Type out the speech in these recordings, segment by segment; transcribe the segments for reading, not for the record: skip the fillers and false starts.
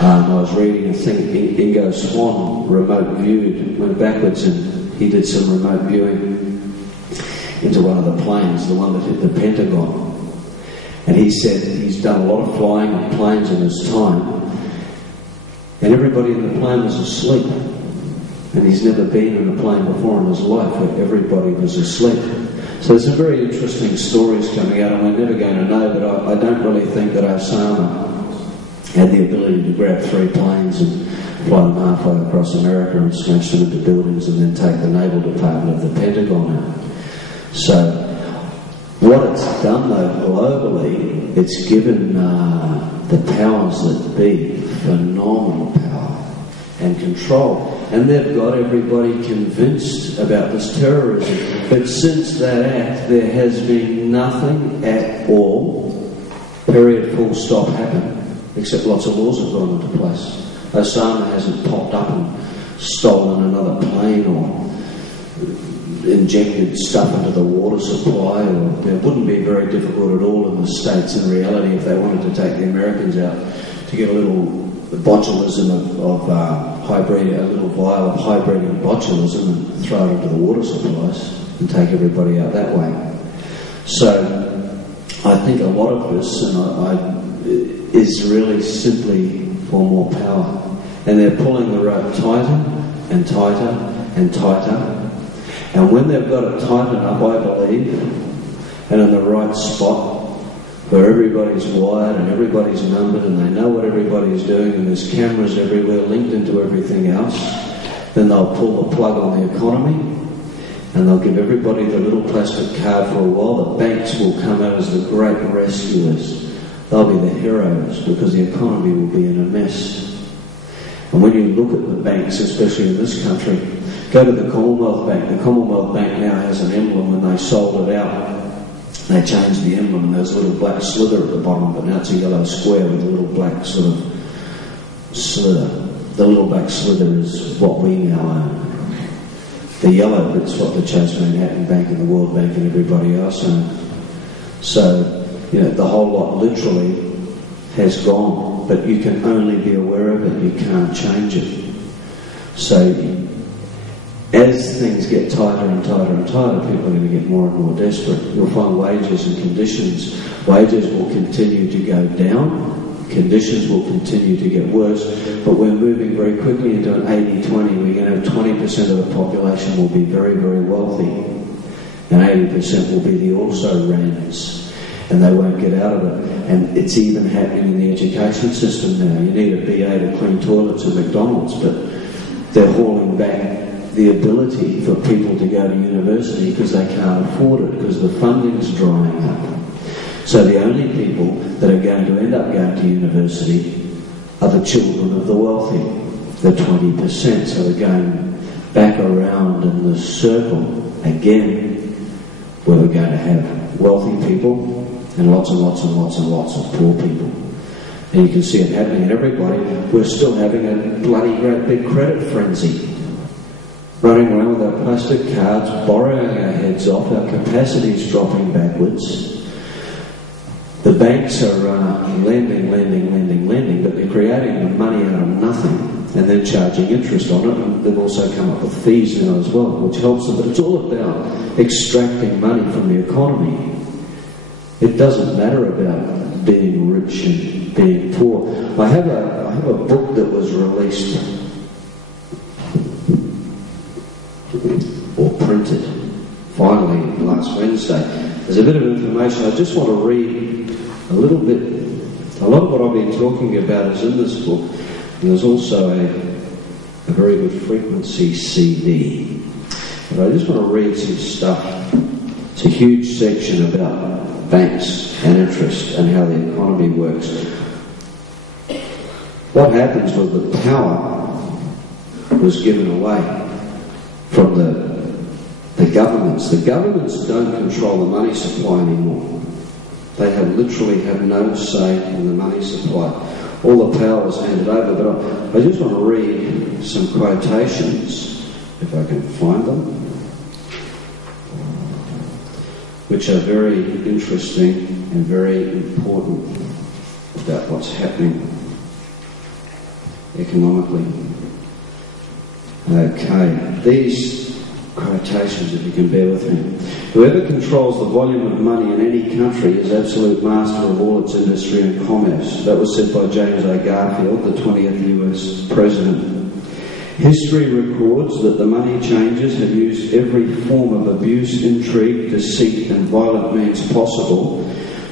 I was reading a thing, Ingo Swann remote viewed, went backwards, and he did some remote viewing into one of the planes, the one that hit the Pentagon. And he said he's done a lot of flying on planes in his time, and everybody in the plane was asleep. And he's never been in a plane before in his life where everybody was asleep. So there's some very interesting stories coming out, and we're never going to know, but I don't really think that Osama had the ability to grab 3 planes and fly them halfway across America and smash them into buildings and then take the Naval Department of the Pentagon out. So what it's done though globally, it's given the powers that be phenomenal power and control. And they've got everybody convinced about this terrorism. But since that act, there has been nothing at all, period, full stop, happen, except lots of laws have gone into place. Osama hasn't popped up and stolen another plane or injected stuff into the water supply. It wouldn't be very difficult at all in the States, in reality, if they wanted to take the Americans out, to get a little botulism of a little vial of hybriding botulism and throw it into the water supplies and take everybody out that way. So I think a lot of this is really simply for more power. And they're pulling the rope tighter and tighter and tighter. And when they've got it tight enough, I believe, and in the right spot, where everybody's wired and everybody's numbered and they know what everybody's doing and there's cameras everywhere linked into everything else, then they'll pull the plug on the economy and they'll give everybody the little plastic card for a while. The banks will come out as the great rescuers. They'll be the heroes because the economy will be in a mess. And when you look at the banks, especially in this country, go to the Commonwealth Bank. The Commonwealth Bank now has an emblem. When they sold it out, they changed the emblem, and there's a little black slither at the bottom, but now it's a yellow square with a little black sort of slither. The little black slither is what we now own. The yellow bit's what the Chase Manhattan Bank and the World Bank and everybody else own. So, the whole lot literally has gone, but you can only be aware of it, you can't change it. So, as things get tighter and tighter and tighter, people are going to get more and more desperate. You'll find wages and conditions. Wages will continue to go down. Conditions will continue to get worse. But we're moving very quickly into an 80-20. We're going to have 20% of the population will be very, very wealthy. And 80% will be the also-rans. And they won't get out of it. And it's even happening in the education system now. You need a BA to clean toilets at McDonald's, but they're hauling back the ability for people to go to university because they can't afford it, because the funding's drying up. So the only people that are going to end up going to university are the children of the wealthy, the 20%. So we're going back around in the circle again, where we're going to have wealthy people and lots and lots and lots and lots of poor people. And you can see it happening in everybody. We're still having a bloody great big credit frenzy. Running around with our plastic cards, borrowing our heads off, our capacity's dropping backwards. The banks are lending, but they're creating the money out of nothing and then charging interest on it. And they've also come up with fees now as well, which helps them. But it's all about extracting money from the economy. It doesn't matter about being rich and being poor. I have a book that was released or printed finally last Wednesday. There's a bit of information. I just want to read a little bit. A lot of what I've been talking about is in this book. And there's also a very good frequency CD. But I just want to read some stuff. It's a huge section about banks and interest and how the economy works. What happens with the power was given away from the governments. The governments don't control the money supply anymore. They literally have no say in the money supply. All the power is handed over. But I just want to read some quotations, if I can find them, which are very interesting and very important about what's happening. economically. Okay, these quotations, if you can bear with me. Whoever controls the volume of money in any country is absolute master of all its industry and commerce. That was said by James A. Garfield, the 20th US President. History records that the money changers have used every form of abuse, intrigue, deceit and violent means possible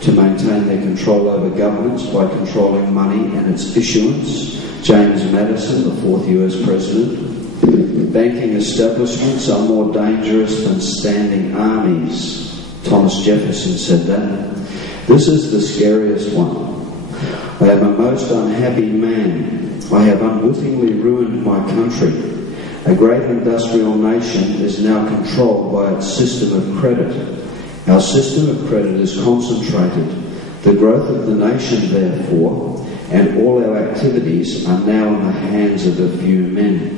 to maintain their control over governments by controlling money and its issuance. James Madison, the 4th US President. Banking establishments are more dangerous than standing armies. Thomas Jefferson said that. This is the scariest one. I am a most unhappy man. I have unwittingly ruined my country. A great industrial nation is now controlled by its system of credit. Our system of credit is concentrated. The growth of the nation, therefore, and all our activities are now in the hands of a few men.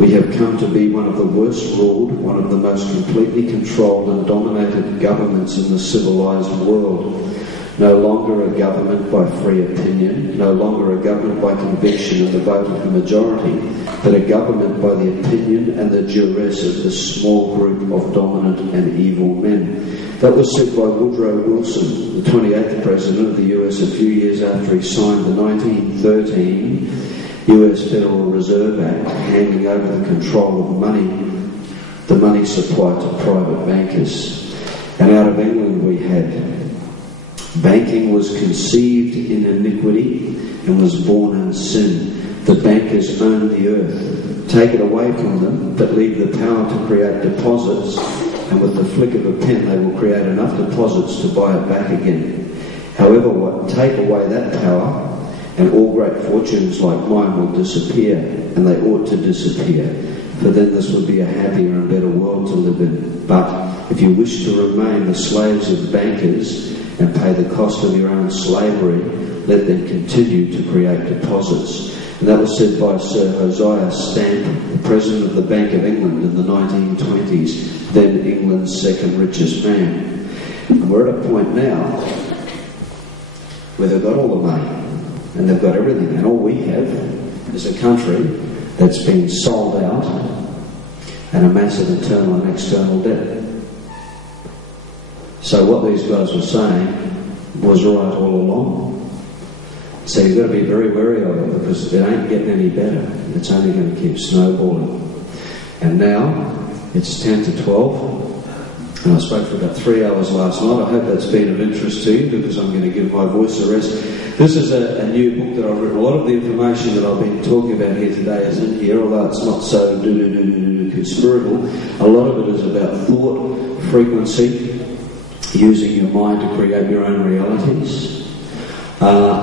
We have come to be one of the worst ruled, one of the most completely controlled and dominated governments in the civilized world. No longer a government by free opinion, no longer a government by conviction and the vote of the majority, but a government by the opinion and the duress of the small group of dominant and evil men. That was said by Woodrow Wilson, the 28th President of the US, a few years after he signed the 1913 US Federal Reserve Act, handing over the control of the money supply to private bankers. And out of England we had, banking was conceived in iniquity and was born in sin. The bankers own the earth. Take it away from them, but leave the power to create deposits, and with the flick of a pen they will create enough deposits to buy it back again. However, take away that power, and all great fortunes like mine will disappear, and they ought to disappear, for then this would be a happier and better world to live in. But if you wish to remain the slaves of bankers and pay the cost of your own slavery, let them continue to create deposits. And that was said by Sir Josiah Stamp, the President of the Bank of England in the 1920s, then England's second richest man. And we're at a point now where they've got all the money and they've got everything, and all we have is a country that's been sold out and a massive internal and external debt. So what these guys were saying was right all along. So you've got to be very wary of it, because it ain't getting any better. It's only going to keep snowballing. And now it's 10 to 12, and I spoke for about 3 hours last night. I hope that's been of interest to you, because I'm going to give my voice a rest. This is a new book that I've written. A lot of the information that I've been talking about here today is in here, although it's not so conspirable. A lot of it is about thought, frequency, using your mind to create your own realities,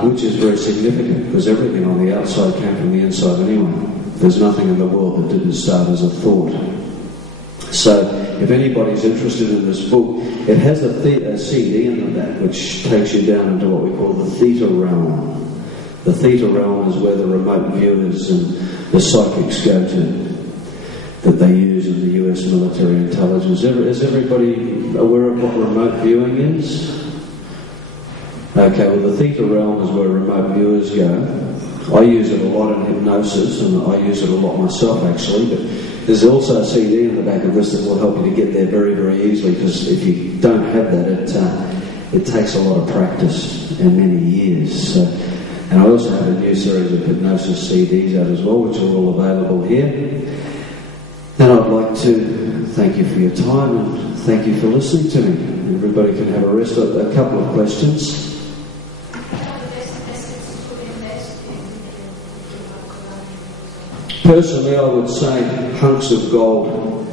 which is very significant, because everything on the outside came from the inside anyway. There's nothing in the world that didn't start as a thought. So if anybody's interested in this book, it has a CD in the back which takes you down into what we call the theta realm. The theta realm is where the remote viewers and the psychics go to, that they use in the US military intelligence. Is everybody aware of what remote viewing is? Okay, well, the theta realm is where remote viewers go. I use it a lot in hypnosis, and I use it a lot myself actually, but there's also a CD in the back of this that will help you to get there very, very easily, because if you don't have that, it takes a lot of practice and many years. And I also have a new series of hypnosis CDs out as well, which are all available here. And I'd like to thank you for your time, and thank you for listening to me. Everybody can have a rest. A couple of questions. Personally, I would say hunks of gold.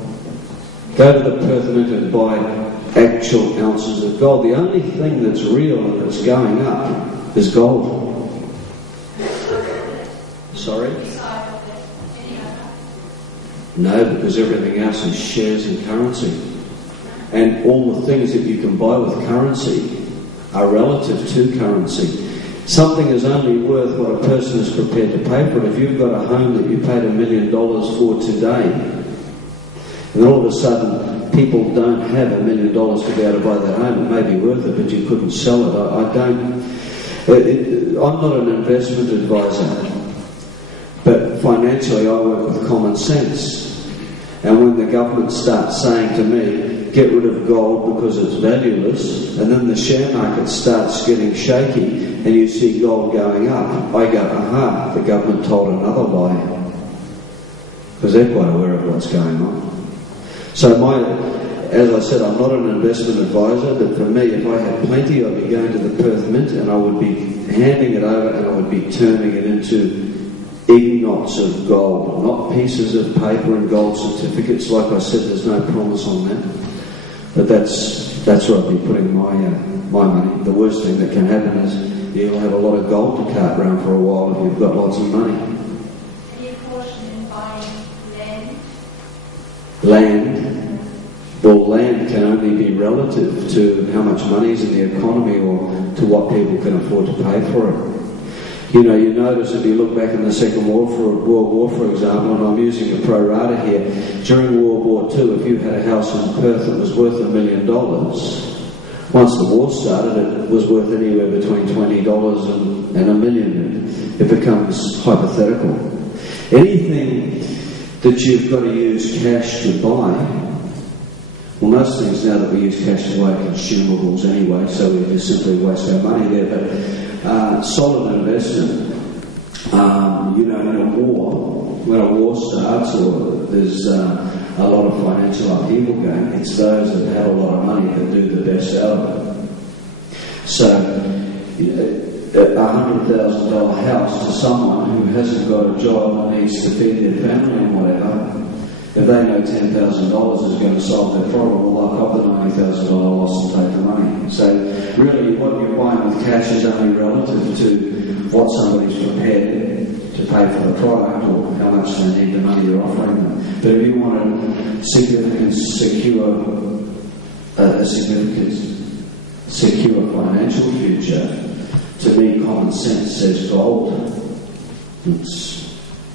Go to the Perth Mint and buy actual ounces of gold. The only thing that's real and that's going up is gold. Sorry? No, because everything else is shares and currency. And all the things that you can buy with currency are relative to currency. Something is only worth what a person is prepared to pay for it. If you've got a home that you paid $1 million for today, and all of a sudden people don't have $1 million to be able to buy that home, it may be worth it, but you couldn't sell it. I'm not an investment advisor, financially I work with common sense. And when the government starts saying to me, get rid of gold because it's valueless, and then the share market starts getting shaky and you see gold going up, I go, aha, the government told another lie. Because they're quite aware of what's going on. So as I said, I'm not an investment advisor, but for me, if I had plenty, I'd be going to the Perth Mint and I would be handing it over and I would be turning it into ingots of gold, not pieces of paper and gold certificates. Like I said, there's no promise on that. But that's where I'd be putting my money. The worst thing that can happen is you'll have a lot of gold to cart around for a while if you've got lots of money. Any caution in buying land? Land? Well, land can only be relative to how much money is in the economy or to what people can afford to pay for it. You know, you notice if you look back in the Second World War, for example, and I'm using a pro rata here, during World War II, if you had a house in Perth that was worth $1 million, once the war started, it was worth anywhere between $20 and $1 million. It becomes hypothetical. Anything that you've got to use cash to buy, well, most things now that we use cash to buy are consumables anyway, so we just simply waste our money there. But solid investment, you know, in a war, when a war starts or there's a lot of financial upheaval going, it's those that have a lot of money that do the best out of it. So, a $100,000 house to someone who hasn't got a job and needs to feed their family and whatever, if they know $10,000 is going to solve their problem, well, they'll cop the $90,000 loss and take the money. So really what you're buying with cash is only relative to what somebody's prepared to pay for the product or how much they need the money you're offering them. But if you want a significant secure financial future, to me common sense says gold.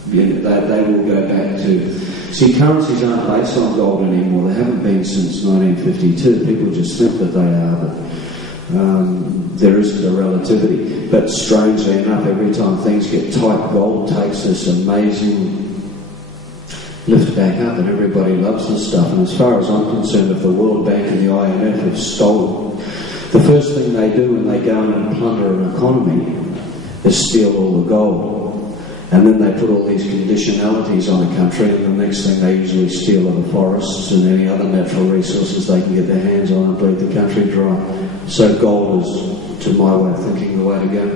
They will go back to... See, currencies aren't based on gold anymore. They haven't been since 1952. People just think that they are, but there isn't a relativity. But strangely enough, every time things get tight, gold takes this amazing lift back up and everybody loves this stuff. And as far as I'm concerned, if the World Bank and the IMF have stolen, the first thing they do when they go in and plunder an economy is steal all the gold. And then they put all these conditionalities on a country, and the next thing they usually steal are the forests and any other natural resources they can get their hands on and bleed the country dry. So gold is, to my way of thinking, the way to go.